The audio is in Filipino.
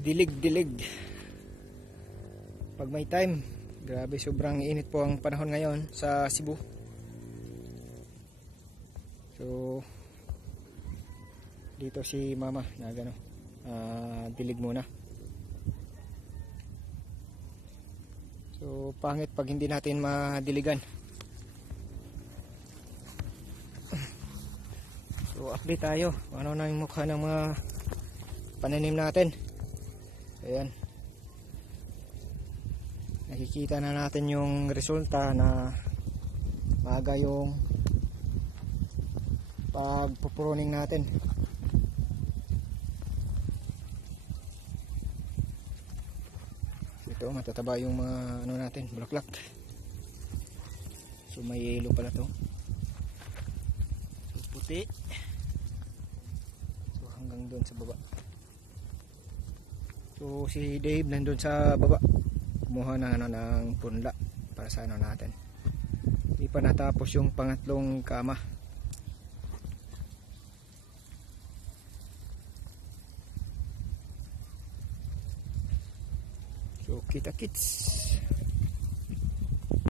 Dilig-dilig pag may time. Grabe, sobrang init po ang panahon ngayon sa Cebu. So dito si mama na gano, dilig muna. So pangit pag hindi natin madiligan. So update tayo, ano na yung mukha ng mga pananim natin. Ayan, nakikita na natin yung resulta na maaga yung pagpupruning natin. Ito matataba yung mga ano natin, bulaklak. So may yellow pala to, so puti, so hanggang doon sa baba. So si Dave nandun sa baba, kumuha na ng punla para sa ano natin. Hindi pa natapos yung pangatlong kama. So kita kits.